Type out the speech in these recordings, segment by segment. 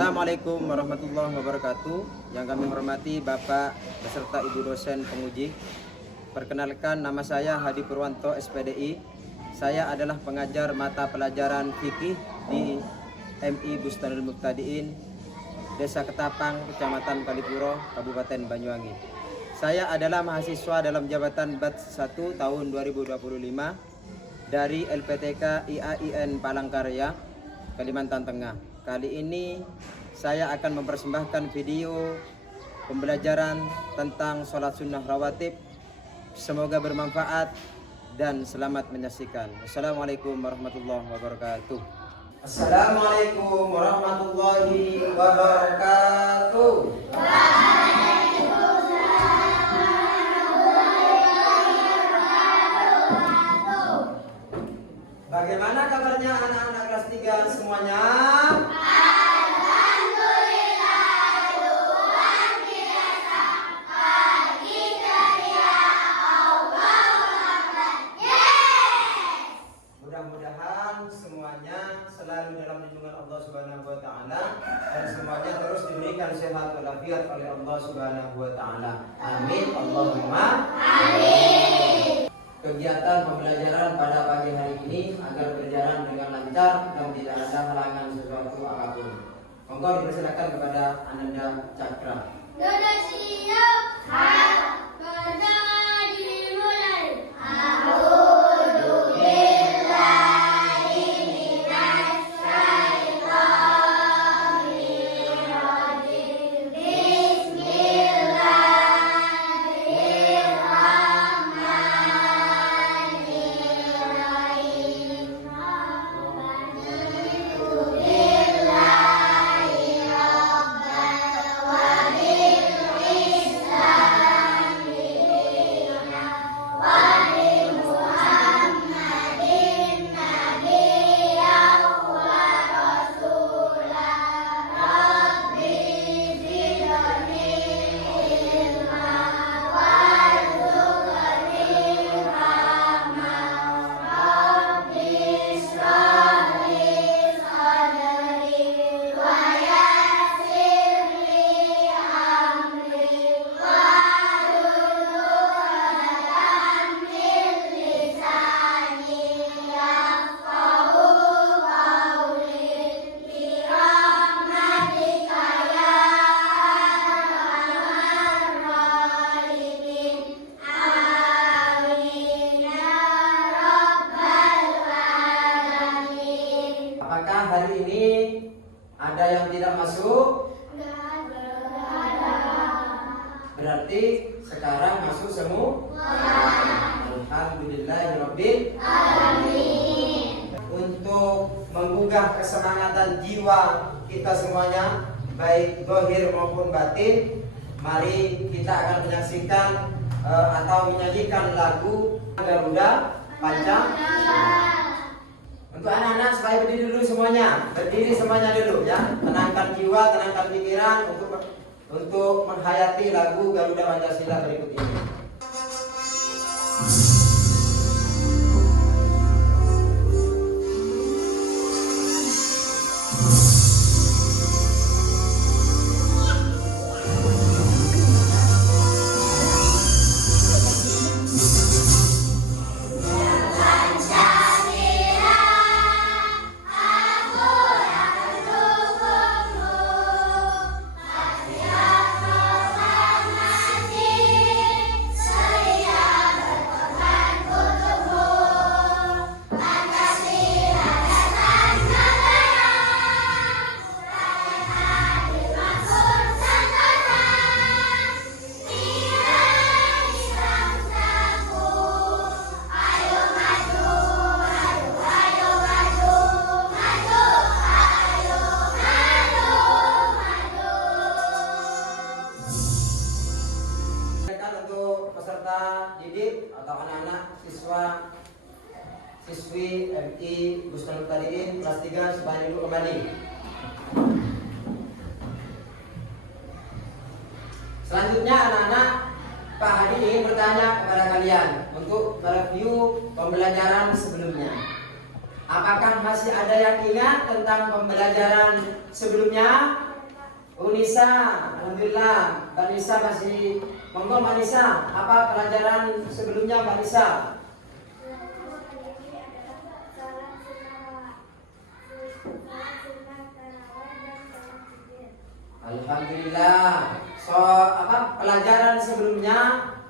Assalamualaikum warahmatullahi wabarakatuh. Yang kami hormati Bapak beserta Ibu dosen penguji. Perkenalkan, nama saya Hadi Purwanto, SPDI. Saya adalah pengajar mata pelajaran fikih di MI Bustanul Muqtadiin, Desa Ketapang, Kecamatan Kalipuro, Kabupaten Banyuwangi. Saya adalah mahasiswa dalam jabatan Batch 1 tahun 2025 dari LPTK IAIN Palangkaraya, Kalimantan Tengah. Kali ini saya akan mempersembahkan video pembelajaran tentang sholat sunnah rawatib. Semoga bermanfaat dan selamat menyaksikan. Wassalamualaikum warahmatullahi wabarakatuh. Assalamualaikum warahmatullahi wabarakatuh. Bagaimana kabarnya anak-anak kelas 3 semuanya? Alhamdulillah, luar biasa. Pagi ceria, Allahu Akbar. Yes! Mudah-mudahan semuanya selalu dalam lindungan Allah Subhanahu wa taala dan semuanya terus diberikan sehat walafiat oleh Allah Subhanahu wa taala. Amin Allahumma amin. Kegiatan pembelajaran pada pagi hari ini agar berjalan dengan lancar dan tidak ada halangan sesuatu apapun. Monggo dipersilakan kepada Ananda Cakra. Sudah siap? Kerja dimulai. A'udzu billahi minasy syaithanir rajim. Apakah hari ini ada yang tidak masuk? Berarti sekarang masuk semua? Alhamdulillahirabbil alamin. Untuk menggugah kesemangatan jiwa kita semuanya, baik zahir maupun batin, mari kita akan menyaksikan atau menyanyikan lagu Garuda Pancasila. Untuk anak-anak supaya berdiri dulu semuanya, berdiri semuanya dulu ya, tenangkan jiwa, tenangkan pikiran untuk menghayati lagu Garuda Pancasila berikut ini. Didik atau anak-anak siswi MI Bustanul Muqtadiin kelas 3 supaya dulu kembali. Selanjutnya anak-anak, Pak Hadi ingin bertanya kepada kalian untuk mereview pembelajaran sebelumnya. Apakah masih ada yang ingat tentang pembelajaran sebelumnya? Unisa, alhamdulillah. Mbak Nisa masih. Monggo Mbak Nisa, apa pelajaran sebelumnya Mbak Nisa? Alhamdulillah. Pelajaran sebelumnya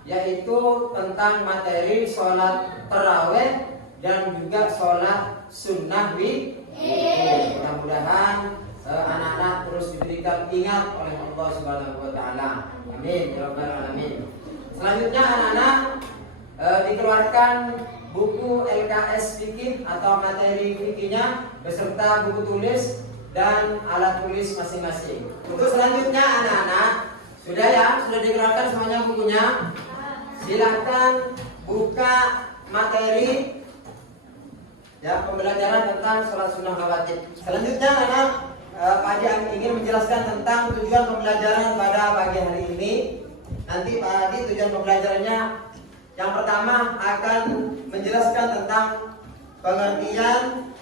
yaitu tentang materi sholat taraweh dan juga sholat sunnah witir. Mudah-mudahan anak-anak terus diberikan ingat oleh Allah Subhanahu wa taala. Amin ya rabbal alamin. Selanjutnya anak-anak dikeluarkan buku LKS fikih atau materi fikihnya beserta buku tulis dan alat tulis masing-masing. Untuk selanjutnya anak-anak sudah dikeluarkan semuanya bukunya. Silahkan buka materi ya pembelajaran tentang sholat sunnah rawatib. Selanjutnya anak Pak Adi ingin menjelaskan tentang tujuan pembelajaran pada pagi hari ini. Nanti Pak Adi tujuan pembelajarannya yang pertama akan menjelaskan tentang pengertian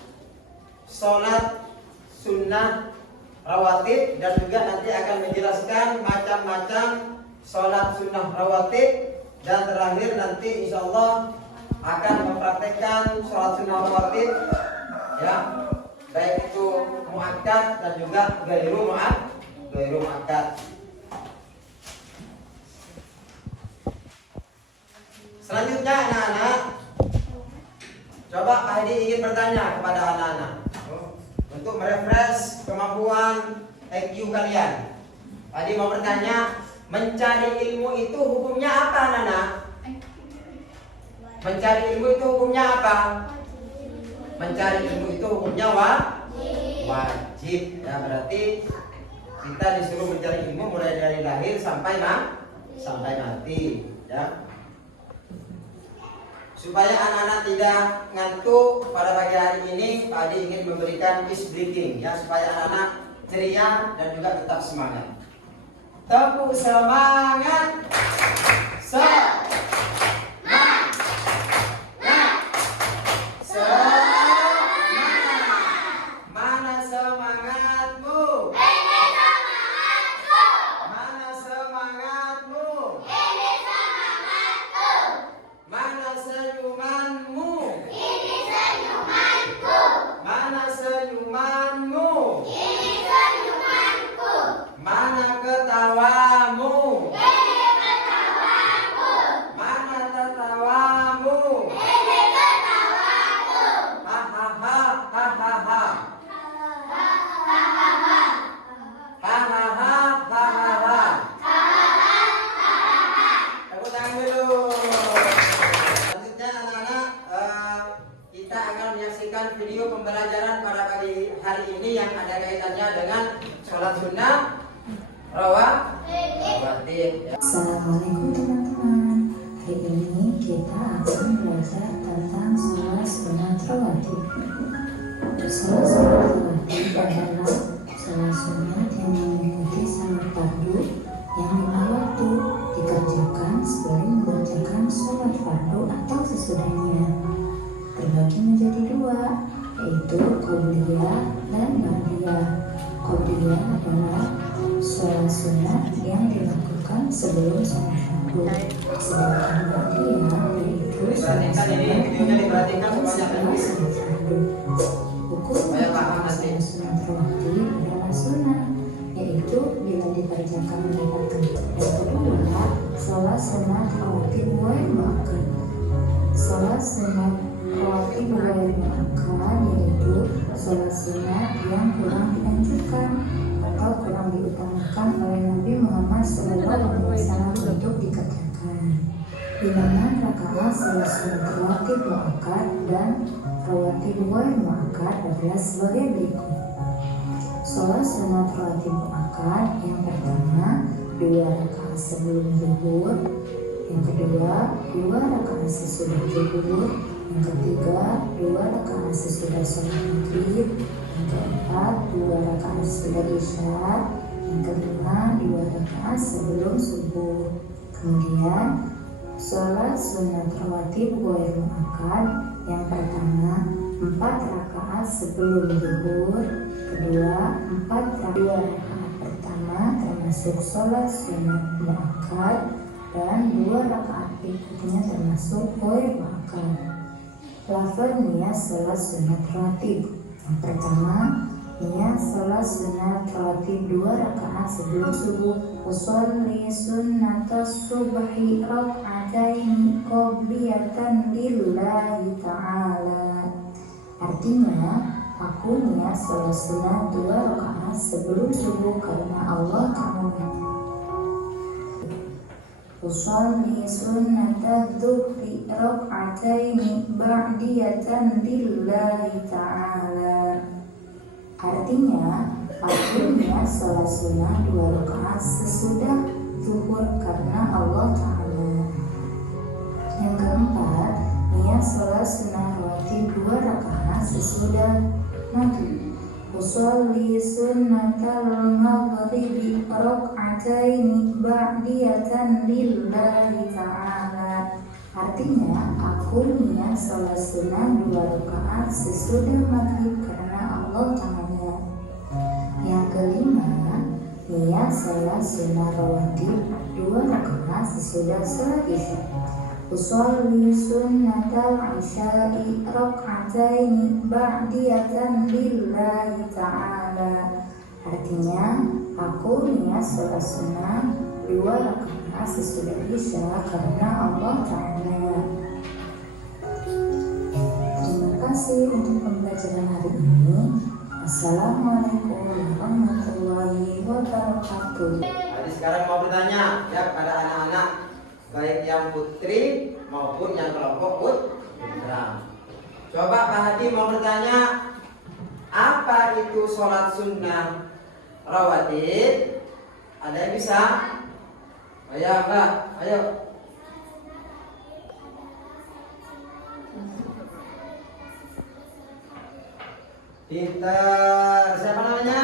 sholat sunnah rawatib dan juga nanti akan menjelaskan macam-macam sholat sunnah rawatib dan terakhir nanti insya Allah akan mempraktekkan sholat sunnah rawatib ya, baik itu muakkad dan juga ghairu muakkad. Selanjutnya anak-anak, coba Pak Hadi ingin bertanya kepada anak-anak untuk merefresh kemampuan IQ kalian. Pak Hadi mau bertanya, mencari ilmu itu hukumnya apa anak-anak? Mencari ilmu itu hukumnya apa? Mencari ilmu itu hukumnya wajib. Ya, berarti kita disuruh mencari ilmu mulai dari lahir sampai mati, ya. Supaya anak-anak tidak ngantuk pada pagi hari ini, Pak Adi ingin memberikan ice breaking ya, supaya anak-anak ceria dan juga tetap semangat. Tepuk semangat. Mana semangatmu? Ini semangatku. Mana semangatmu? Ini semangatku. Mana senyumanmu? Ini senyumanku. Mana senyumanmu? Ini senyumanku. Mana ketawamu? Ini ketawaku. Mana tertawamu? Ini ketawaku. Hahaha, hahaha. Hahaha, hahaha. Tepuk tangan dulu. Selanjutnya anak-anak, kita akan menyaksikan video pembelajaran pada pagi hari ini yang ada kaitannya dengan sholat sunnah rawatib. Assalamualaikum teman-teman. Hari ini kita akan belajar tentang sholat sunat rawatib. Sholat sunat rawatib adalah sholat sunat yang mengikuti salat fardu yang lima waktu dikerjakan sebelum mengerjakan sholat fardu atau sesudahnya. Terbagi menjadi dua, yaitu qobliyah dan ba'diyah. Qobliyah adalah sholat sunat yang dilakukan sebelum sholat fardu. Sedangkan ba'diyah yaitu sholat sunat yang dilakukan setelah sholat fardu. Hukum sholat sunat rawatib adalah sunat, yaitu bila dikerjakan mendapatkan. Yang kedua, sholat sunat rawatib wajib muakkad. Sholat sunat rawatib wajib muakkad yaitu sholat sunat yang kurang dianjurkan atau kurang diutamakan oleh Nabi Muhammad SAW untuk dikerjakan. Bilangan rakaat sholat sunat rawatib muakkad dan rawatib wajib muakkad adalah sebagai berikut. Sholat sunat rawatib muakkad yang pertama 2 rakaat sebelum zuhur, yang kedua 2 rakaat sesudah zuhur, yang ketiga 2 rakaat sesudah sholat maghrib, yang keempat 2 rakaat sesudah isya, yang kelima 2 rakaat sebelum subuh. Kemudian sholat sunat rawatib wajib muakkad yang pertama 4 rakaat sebelum zuhur, kedua 2 rakaat pertama termasuk sholat sunat muakkad dan 2 rakaat berikutnya termasuk ghair muakkad. Lafaz niat sholat sunat rawatib. Yang pertama, niat sholat sunat rawatib 2 rakaat sebelum subuh. Usolli sunnatas subhi rak'ataini qobliyatan lillahi ta'ala. Artinya, aku niat sholat sunat 2 rakaat sebelum subuh karena Allah Ta'ala. Usolli sunnatadz dzuhri rak'ataini ba'diyatan lillahi ta'ala. Artinya, aku niat sholat sunnah 2 rakaat sesudah zuhur karena Allah Ta'ala. Yang keempat, niat sholat sunnah rawatib 2 rakaat sesudah maghrib. Usolli sunnatal maghribi rak'ataini ba'diyatan lillahi ta'ala. Artinya, aku niat sholat sunnah 2 rakaat sesudah maghrib karena Allah Ta'ala. Yang kelima, niat sholat sunnah rawatib 2 rakaat sesudah sholat isya. Usolli sunnatal isya'i rak'ataini ba'diyatan lillahi ta'ala. Artinya, aku niat sholat sunnah 2 rakaat sesudah isya karena Allah Ta'ala. Terima kasih untuk pembelajaran hari ini. Assalamualaikum warahmatullahi wabarakatuh. Jadi sekarang mau bertanya ya kepada anak-anak, baik yang putri maupun yang kelompok putra. Coba Pak Hadi mau bertanya, apa itu sholat sunnah rawatib? Ada yang bisa? Ayo Mbak, ayo. Pinter, siapa namanya?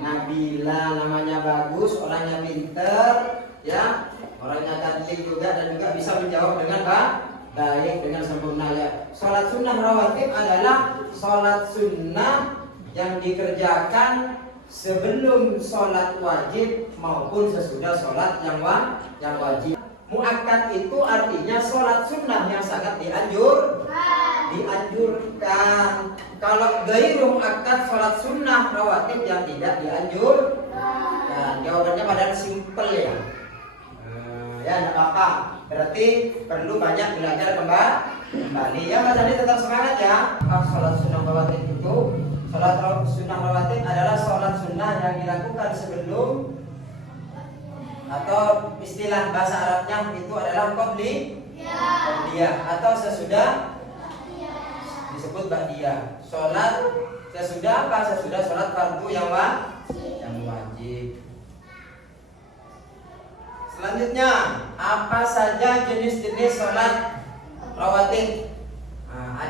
Nabila, namanya bagus, orangnya pinter, ya, orangnya cantik juga dan juga bisa menjawab dengan baik, dengan sempurna ya. Sholat sunnah rawatib adalah sholat sunnah yang dikerjakan sebelum sholat wajib maupun sesudah sholat yang wajib. Muakkad itu artinya sholat sunnah yang sangat dianjurkan. Kalau ghairu muakkad sholat sunnah rawatib yang tidak dianjurkan. Jawabannya padahal simpel ya. Ya tidak apa-apa. Berarti perlu banyak belajar kembali. Ya Mas Adi tetap semangat ya. Sholat sunnah rawatib itu, sholat sunnah rawatib adalah sholat sunnah yang dilakukan sebelum, atau istilah bahasa Arabnya itu adalah qobliyah atau sesudah, disebut ba'diyah. Sholat sesudah apa? Sesudah sholat fardu yang wajib. Selanjutnya, apa saja jenis-jenis sholat rawatib? Nah,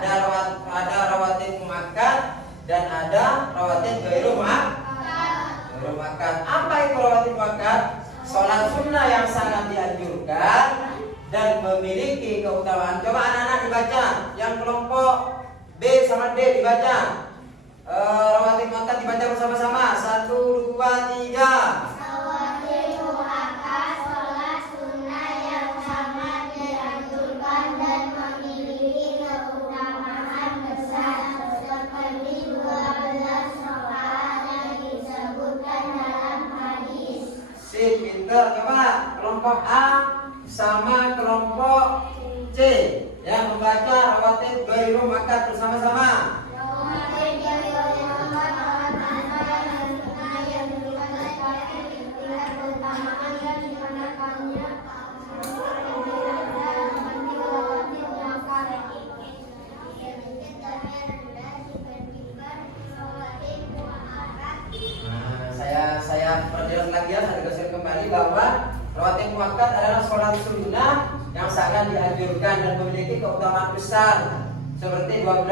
ada rawatib muakkad dan ada rawatib ghairu muakkad. Apa itu rawatib muakkad? Sholat sunnah yang sangat dianjurkan dan memiliki keutamaan. Coba anak-anak dibaca, yang kelompok B sama D dibaca. Rawatib muakkad dibaca bersama-sama. 1, 2, 3. Rawatib muakkad sholat sunnah yang sangat dianjurkan dan memiliki keutamaan besar seperti 12 rakaat yang disebutkan dalam hadis. Sip, pinter. Coba kelompok A sama kelompok C yang membaca rawatib ghairu muakkad bersama-sama. Rawatib ghairu muakkad adalah sunnah yang diberikan sebagai istilah keutamaan yang dikenakannya Saya perjelas lagi ya, saya tegaskan kembali bahwa rawatib muakkad adalah sholat sunnah yang sangat dianjurkan dan memiliki keutamaan besar seperti 12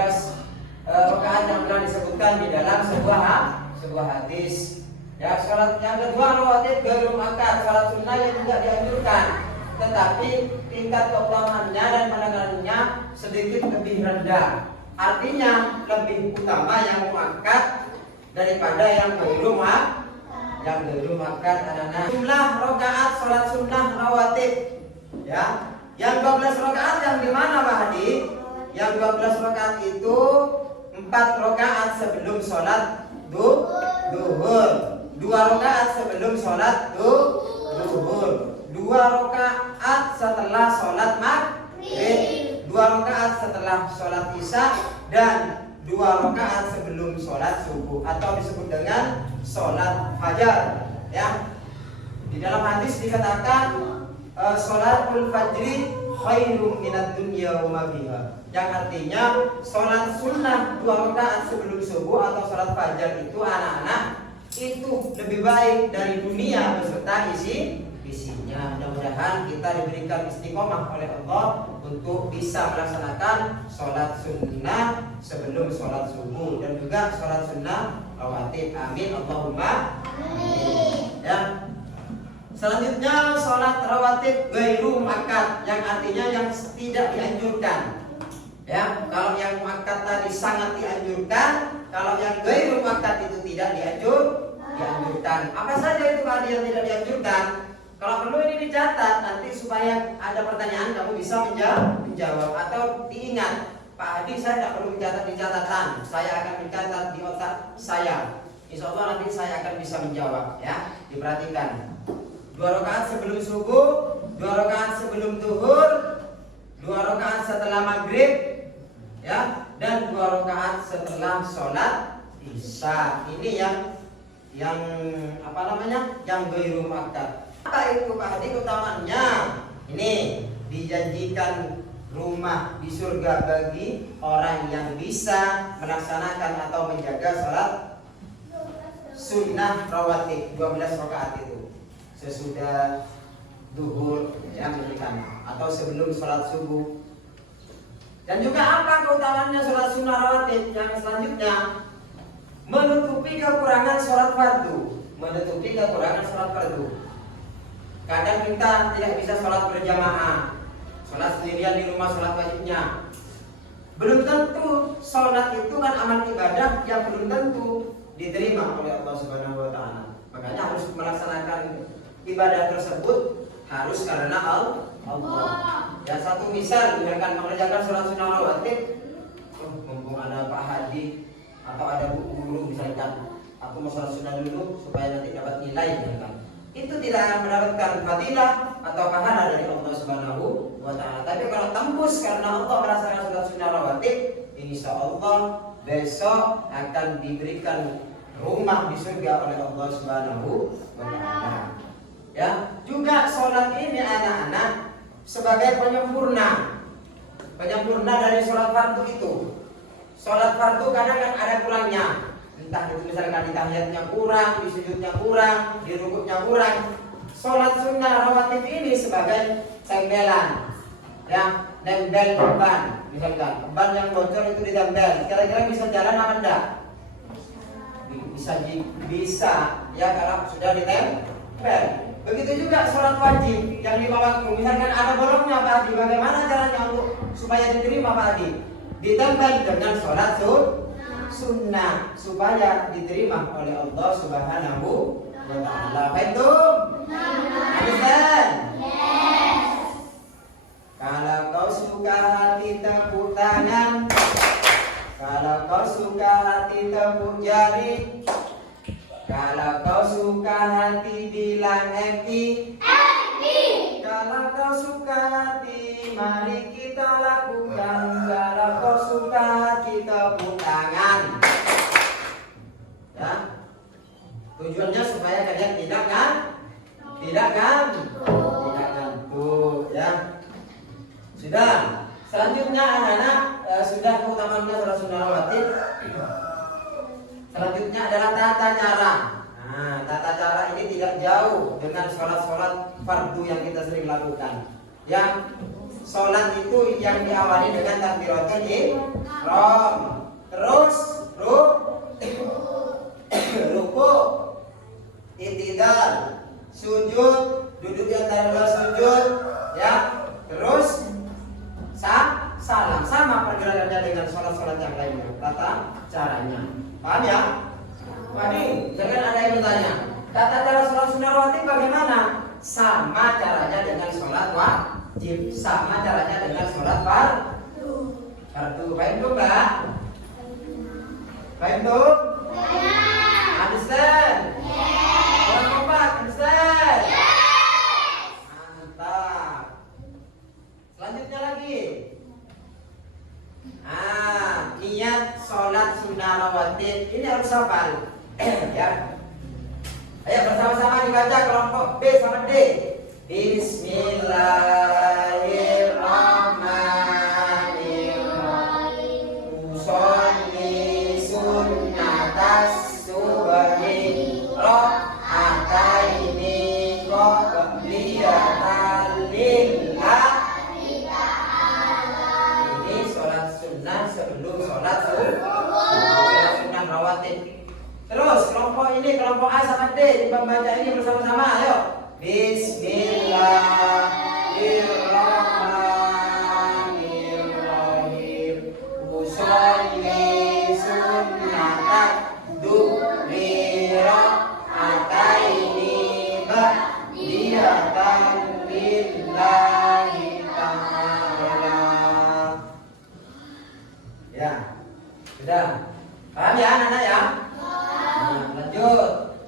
rakaat yang telah disebutkan di dalam sebuah hadis. Ya, sholat yang kedua rawatib ghairu muakkad, sholat sunnah yang juga dianjurkan, tetapi tingkat keutamaannya dan penanganannya sedikit lebih rendah. Artinya lebih utama yang muakkad daripada yang ghairu muakkad. Yang gairu muakkad anak-anak. Jumlah rakaat salat sunnah rawatib. Ya. Yang 12 rakaat yang di mana Pak Hadi? Yang 12 rakaat itu 4 rakaat sebelum salat duhur, 2 rakaat sebelum salat duhur, 2 rakaat setelah salat maghrib, 2 rakaat setelah salat isya, dan 2 rakaat sebelum salat subuh atau disebut dengan salat fajar. Ya. Di dalam hadis dikatakan salatul fajri khairum minad dunya wa ma fiha. Yang artinya salat sunnah 2 rakaat sebelum subuh atau salat fajar itu anak-anak itu lebih baik dari dunia beserta isinya. Mudah-mudahan kita diberikan istiqomah oleh Allah untuk bisa melaksanakan salat sunnah sebelum salat subuh dan juga salat sunnah rawatib. Amin Allahumma amin. Ya. Selanjutnya salat rawatib gairu muakkad, yang artinya yang tidak dianjurkan. Ya, kalau yang muakkad tadi sangat dianjurkan, kalau yang gairu muakkad itu tidak dianjurkan. Apa saja itu tadi yang tidak dianjurkan? Kalau perlu ini dicatat nanti supaya ada pertanyaan kamu bisa menjawab atau diingat. Pak Hadi, saya tidak perlu mencatat di catatan, saya akan mencatat di otak saya. Insya Allah nanti saya akan bisa menjawab. Ya, diperhatikan. 2 rakaat sebelum subuh, 2 rakaat sebelum duhur, 2 rakaat setelah maghrib, ya, dan 2 rakaat setelah sholat isya. Ini yang apa namanya? Yang gairu muakkad. Apa itu Pak Hadi utamanya? Ini dijanjikan rumah di surga bagi orang yang bisa melaksanakan atau menjaga sholat sunnah rawatib 12 rakaat itu sesudah duhur, ya, misalkan, atau sebelum sholat subuh. Dan juga apa keutamaannya sholat sunnah rawatib? Yang selanjutnya menutupi kekurangan sholat fardu. Kadang kita tidak bisa sholat berjamaah, sholat sendirian di rumah, sholat wajibnya. Belum tentu sholat itu kan amal ibadah yang belum tentu diterima oleh Allah Subhanahu wa Ta'ala. Makanya harus melaksanakan ibadah tersebut harus karena Allah. Ya, satu misal misalkan mengerjakan sholat sunnah rawatib, mumpung ada Pak Hadi atau ada Bu Guru misalkan, aku mau sholat sunnah dulu supaya nanti dapat nilai misalkan. Itu tidak akan mendapatkan fadilah atau pahala dari Allah Subhanahu wa Ta'ala. Tapi kalau tembus karena Allah melaksanakan sholat sunnah rawatib, insya Allah besok akan diberikan rumah di surga oleh Allah Subhanahu wa Ta'ala. Ya, juga sholat ini anak-anak sebagai penyempurna dari sholat fardu itu. Sholat fardu kadang kan ada kurangnya, entah itu misalkan di tahiyatnya kurang, di sujudnya kurang, di rukuknya kurang. Sholat sunnah rawatib ini sebagai tempelan, ya, nempel ban, misalkan ban yang bocor itu ditempel, kira-kira bisa jalan apa enggak? Bisa, ya, kalau sudah ditempel. Begitu juga sholat wajib yang 5 waktu. Misalkan ada bolongnya Pak Hadi, bagaimana caranya untuk supaya diterima Pak Hadi? Ditempel dengan sholat sunnah supaya diterima oleh Allah Subhanahu wa Ta'ala. Faham? Understand? Yes. Kalau kau suka hati tepuk tangan, kalau kau suka hati tepuk jari, kalau kau suka hati bilang happy. Kalau kau suka hati mari kita lakukan. Kalau kau suka hati tepuk tangan. Ya. Tujuannya supaya kalian tidak ngantuk, ya. Sudah. Selanjutnya anak-anak sudah keutamaan sholat sunnah rawatib. Selanjutnya adalah tata cara. Nah, tata cara ini tidak jauh dengan sholat-sholat fardu yang kita sering lakukan. Yang sholat itu yang diawali dengan takbiratul ihram, terus ruku, i'tidal, sujud, duduk di antara dua sujud, ya, terus salam. Sama pergerakannya dengan sholat-sholat yang lainnya, tata caranya. Paham ya? Pak Adi, jangan ada yang bertanya. Tata cara sholat sunnah rawatib bagaimana? Sama caranya dengan sholat wajib, sama caranya dengan sholat fardu. Paham tuh Mbak? Paham tuh? Understand? Orang kompak, understand? Mantap. Selanjutnya lagi. Niat sholat sunnah rawatib ini harus hafal. Ya. Ayo bersama-sama dibaca kelompok B sama D. Bismillahirrahmanirrahim. Usolli sunnatas subhi rakaataini qabliyatan lillah. Ini sholat sunnah sebelum sholat sunnah rawatib. Terus kelompok ini, kelompok A sama D, membaca ini bersama-sama. Ayo. Bismillahirrahmanirrahim. Usolli sunnatat duhri rakaataini ba'diyatan lillahi ta'ala. Ya. Sudah. Paham ya anak-anak ya? Lanjut.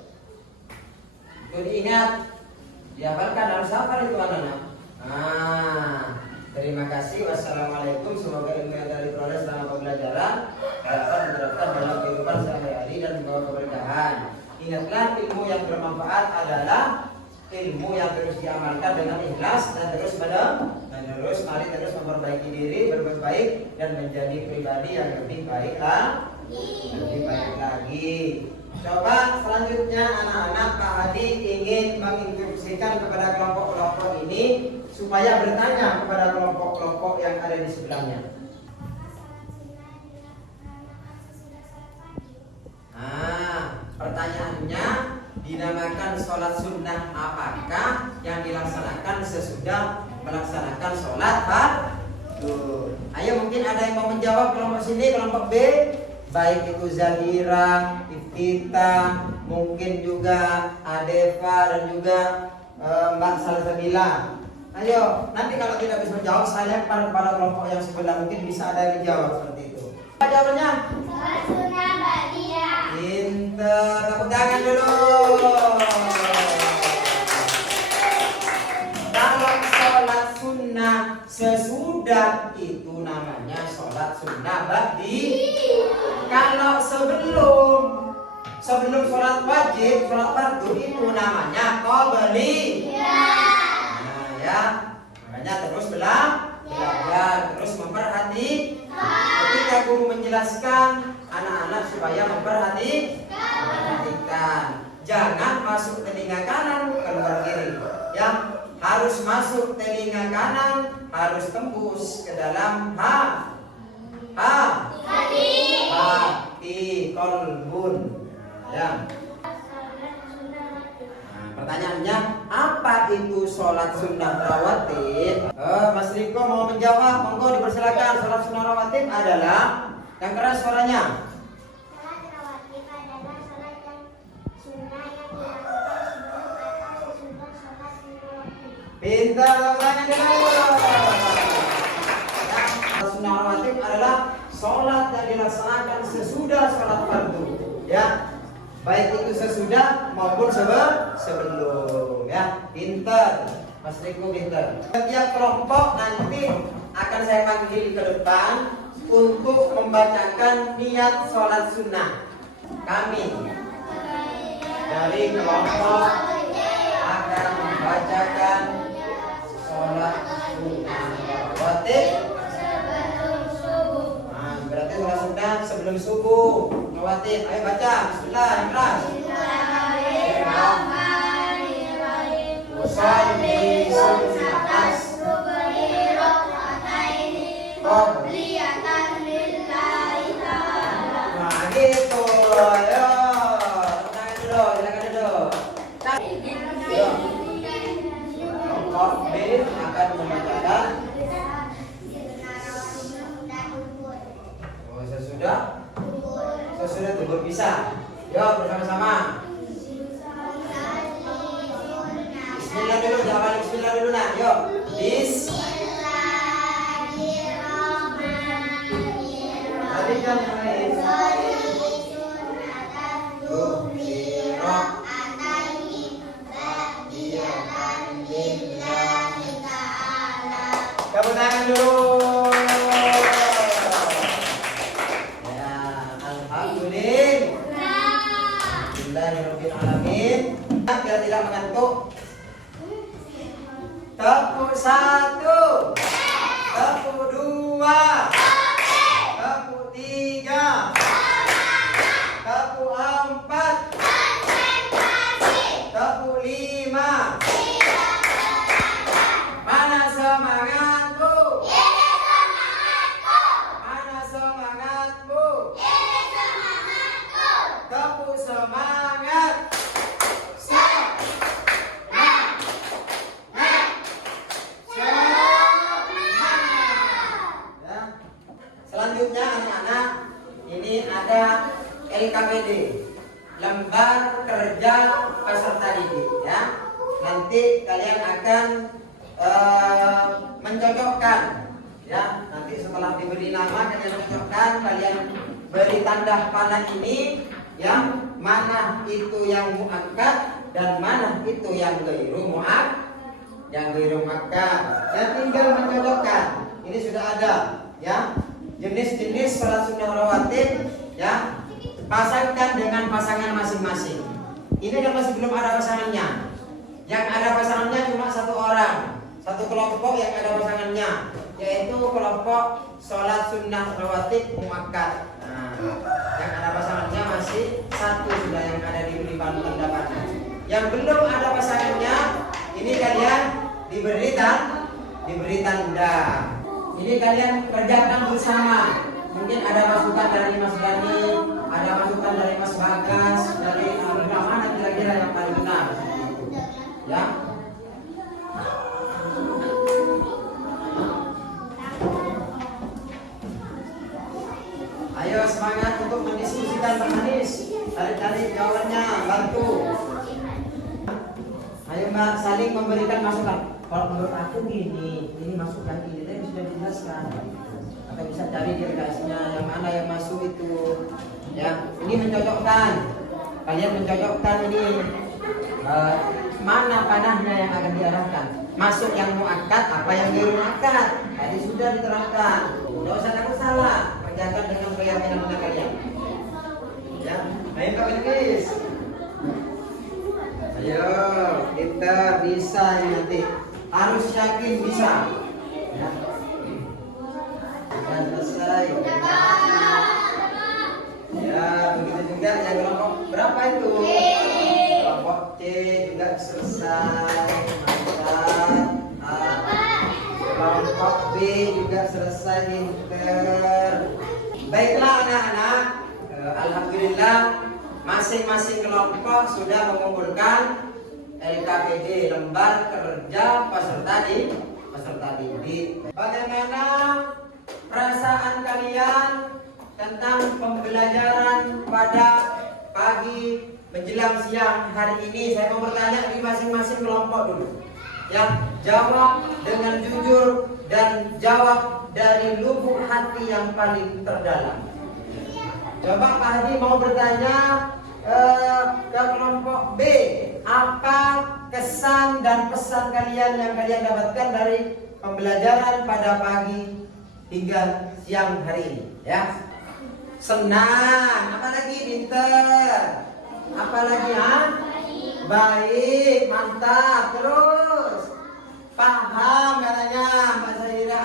Itu diingat, dihafalkan, harus hafal itu anak-anak. Terima kasih. Wassalamualaikum. Semoga ilmu yang tadi diperoleh selama pembelajaran dapat diterapkan dalam kehidupan sehari-hari dan membawa keberkahan. Ingatlah, ilmu yang bermanfaat adalah ilmu yang terus diamalkan dengan ikhlas dan terus mari terus memperbaiki diri, berbuat baik dan menjadi pribadi yang lebih baik lagi. Coba selanjutnya anak-anak, Pak Hadi ingin menginstruksikan kepada kelompok-kelompok ini supaya bertanya kepada kelompok-kelompok yang ada di sebelahnya. Pertanyaannya, dinamakan sholat sunnah apakah yang dilaksanakan sesudah melaksanakan sholat fardu? Ayo, mungkin ada yang mau menjawab, kelompok sini, kelompok B. Baik itu Zahira, Iftita, mungkin juga Adeva dan juga Mbak Salsabila. Ayo, nanti kalau tidak bisa menjawab, saya lempar kepada kelompok yang sebelah, mungkin bisa ada yang menjawab seperti itu. Apa jawabannya? Sholat sunnah ba'diyah. Pinter, tepuk tangan dulu. Kalau sholat sunnah sesudah itu namanya sholat sunnah ba'di. Kalau sebelum sholat wajib, sholat fardu itu namanya qabli. Nah ya, makanya terus belajar, terus memperhatikan. Ketika guru menjelaskan, anak-anak supaya memperhatikan. Jangan masuk telinga kanan, keluar kiri. Ya, harus masuk telinga kanan, harus tembus ke dalam hati kolbun. Ya. Pertanyaannya, apa itu sholat sunnah rawatib? Mas Riko mau menjawab, monggo dipersilakan. Sholat sunnah rawatib adalah, yang keras suaranya. Sholat rawatib adalah sholat yang sunnah yang dilakukan sebelum atau sesudah sholat sunnah wajib. Pintar, tangan dulu. Sholat sunnah rawatib adalah sholat yang dilaksanakan sesudah sholat fardu. Ya. Baik itu sesudah maupun sebelum, ya. Pintar, Mas Riko pintar. Setiap kelompok nanti akan saya panggil ke depan untuk membacakan niat sholat sunnah. Kami dari kelompok akan membacakan sholat sunnah rawatib. Berarti sholat sunnah sebelum subuh. Rawatib, ayo baca. Bismillahirrahmanirrahim. Usolli sunnatas subhi rakaataini qabliyatan lillahi ta'ala. Nah gitu, ayo. Silakan dulu. Kelompok B akan membacakan sesudah tubuh bisa. Yuk bersama-sama. dulu. Ya, alhamdulillah. Bismillahirrahmanirrahim. Biar tidak mengantuk. Tepuk 1, tepuk 2, tepuk 3, tepuk 4, tepuk 5. Mana semangatmu? Mana semangatmu? Tepuk semangat. Selanjutnya anak-anak, ini ada LKPD, lembar kerja peserta didik, ya. Nanti kalian akan mencocokkan, ya. Nanti setelah diberi nama kalian cocokkan, kalian beri tanda panah ini, ya. Mana itu yang muakkad dan mana itu yang ghairu muakkad. Dan tinggal mencocokkan. Ini sudah ada, ya. Jenis-jenis salat sunnah rawatib, ya, pasangkan dengan pasangan masing-masing. Ini kan masih belum ada pasangannya. Yang ada pasangannya cuma satu orang, satu kelompok yang ada pasangannya, yaitu kelompok salat sunnah rawatib muakkad. Nah, yang ada pasangannya masih satu sudah yang ada diberi pendapat. Yang belum ada pasangannya, ini kalian diberi tanda. Ini kalian kerjakan bersama. Mungkin ada masukan dari Mas Dani, ada masukan dari Mas Bagas, dari mana kira-kira yang paling benar, ya. Ayo semangat untuk mendiskusikan Pak Anies. Cari-cari jawabannya, bantu. Ayo Mbak, saling memberikan masukan. Kalau menurut aku gini, ini masukan ini tadi sudah dijelaskan. Atau bisa cari di rekasnya yang mana yang masuk itu. Ya, ini mencocokkan. Kalian mencocokkan ini mana panahnya yang akan diarahkan. Masuk yang muakkad, apa yang ghairu muakkad. Tadi sudah diterangkan. Tidak usah takut salah. Kerjakan dengan keyakinan kalian. Ya, ayo Pak Anies. Ayo, kita bisa nanti. Harus yakin bisa. Ya. Dan selesai. Ya, begitu juga yang kelompok berapa itu? Kelompok C juga selesai. Mantap. Kelompok B juga selesai. Pinter. Baiklah anak-anak. Alhamdulillah masing-masing kelompok sudah mengumpulkan LKPD, lembar kerja peserta didik. Bagaimana perasaan kalian tentang pembelajaran pada pagi menjelang siang hari ini? Saya mau bertanya di masing-masing kelompok dulu. Ya, jawab dengan jujur dan jawab dari lubuk hati yang paling terdalam. Coba Pak Hadi mau bertanya ke kelompok B, apa kesan dan pesan kalian yang kalian dapatkan dari pembelajaran pada pagi hingga siang hari ini? Ya, senang, apalagi pinter, apalagi baik, mantap, terus paham katanya Mbak Zahira.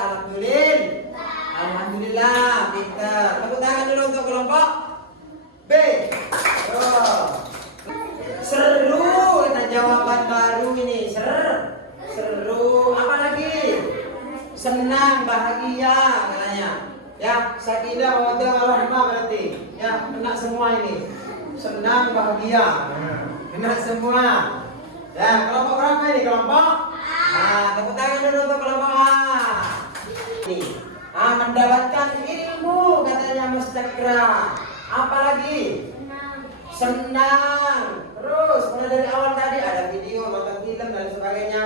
Alhamdulillah, pinter. Tepuk tangan dulu untuk kelompok B. Seru, kata jawaban baru ini. Seru. Apa lagi? Senang, bahagia katanya. Ya, sakinah mawaddah warahmah berarti. Ya, kena semua ini. Senang, bahagia. Kena semua. Ya, kelompok berapa ini? Kelompok? Nah, tepuk tangan dulu untuk kelompok A. Ini. Mendapatkan ilmu katanya Mas Cakra. Apa lagi? Senang. Terus mulai dari awal tadi ada video, nonton film dan sebagainya.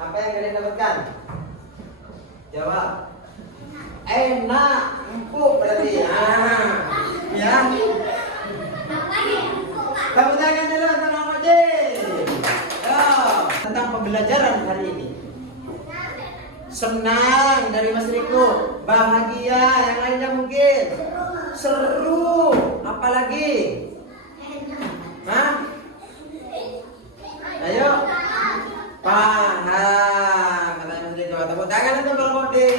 Apa yang kalian dapatkan? Jawab. Enak, empuk berarti. Ya. Tepuk tangan dulu untuk kelompok J. Ya, tentang pembelajaran hari ini. Senang dari Mas Riko. Bahagia. Yang lainnya mungkin? Seru. Apalagi? Hah? Ayo. Paham. Katanya Mas Riko. Tepuk tangan untuk Bang Mode.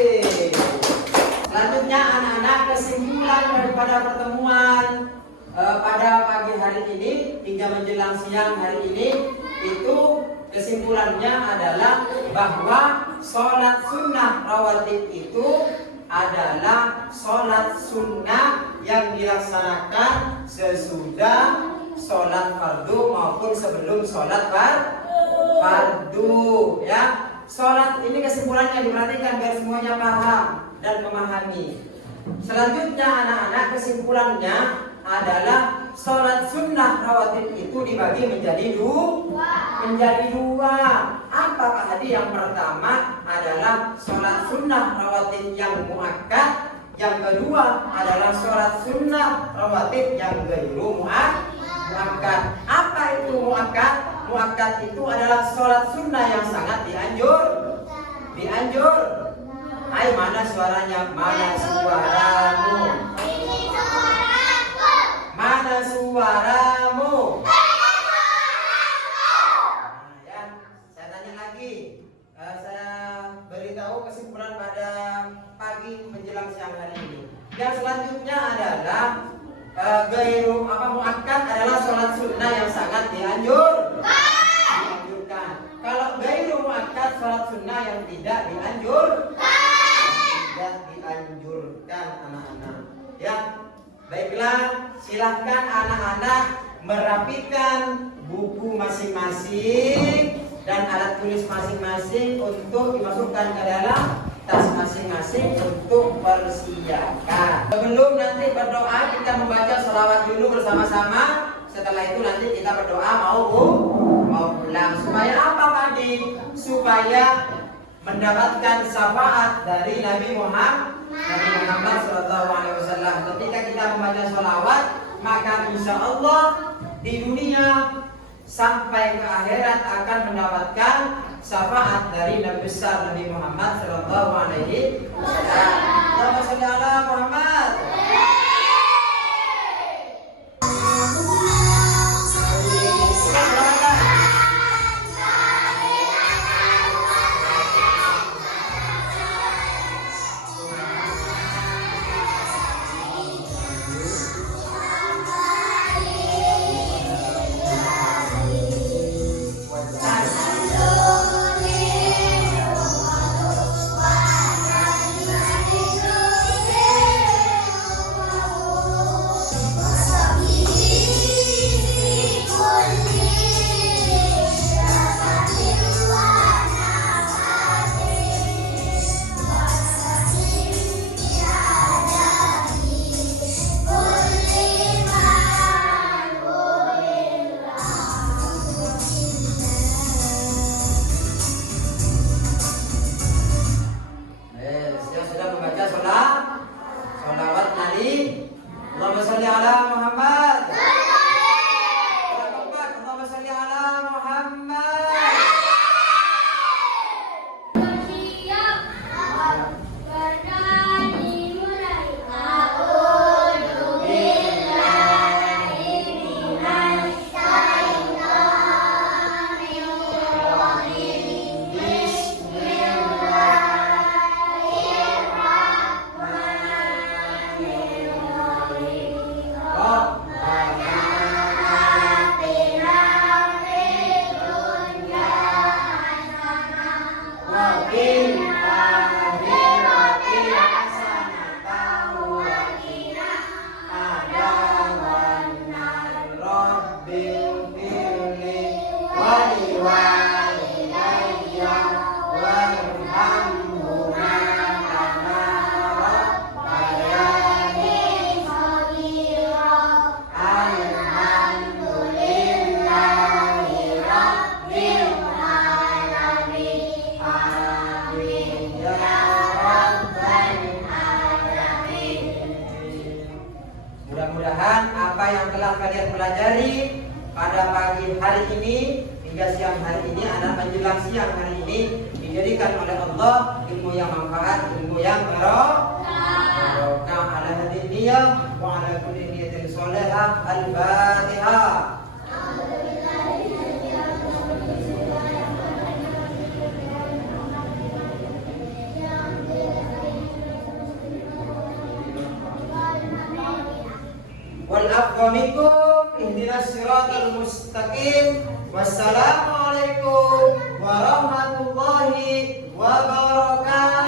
Selanjutnya anak-anak, kesimpulan daripada pertemuan pada pagi hari ini hingga menjelang siang hari ini, itu kesimpulannya adalah bahwa sholat sunnah rawatib itu adalah sholat sunnah yang dilaksanakan sesudah sholat fardu maupun sebelum sholat fardu, ya. Sholat ini kesimpulannya diperhatikan biar semuanya paham dan memahami. Selanjutnya anak-anak, kesimpulannya adalah sholat sunnah rawatib itu dibagi menjadi dua. Apa Pak Hadi? Yang pertama adalah sholat sunnah rawatib yang muakkad. Yang kedua adalah sholat sunnah rawatib yang ghairu muakkad. Apa itu muakkad? Muakkad itu adalah sholat sunnah yang sangat dianjur. Hai, mana suaranya? Mana suaramu? Mana suaramu? Ya, saya tanya lagi. Saya beritahu kesimpulan pada pagi menjelang siang hari ini. Yang selanjutnya adalah muakkad adalah sholat sunnah yang sangat dianjurkan. Kalau ghairu muakkad, sholat sunnah yang tidak dianjurkan anak-anak. Ya, baiklah, silahkan anak-anak merapikan buku masing-masing dan alat tulis masing-masing untuk dimasukkan ke dalam tas masing-masing untuk persiapan. Sebelum nanti berdoa, kita membaca sholawat dulu bersama-sama. Setelah itu nanti kita berdoa mau pulang. Supaya apa Pak Adi? Supaya mendapatkan syafaat dari Nabi Muhammad SAW. Ketika kita membaca sholawat, maka insya Allah di dunia sampai ke akhirat akan mendapatkan syafaat dari Nabi besar Nabi Muhammad SAW. Allahumma sholli ala Muhammad. Allahumma sholli ala Muhammad. Allahumma sholli ala Muhammad. Mudah-mudahan apa yang telah kalian pelajari pada pagi hari ini hingga siang hari ini, anak menjelang siang hari ini dijadikan oleh Allah ilmu yang manfaat, ilmu yang barokah. Ala hadhihi niyyah wa ala kulli niyatin shalihah. Al-Fatihah. Wal aqwamikum ihdinas siratal mustaqim. Wassalamualaikum warahmatullahi wabarakatuh.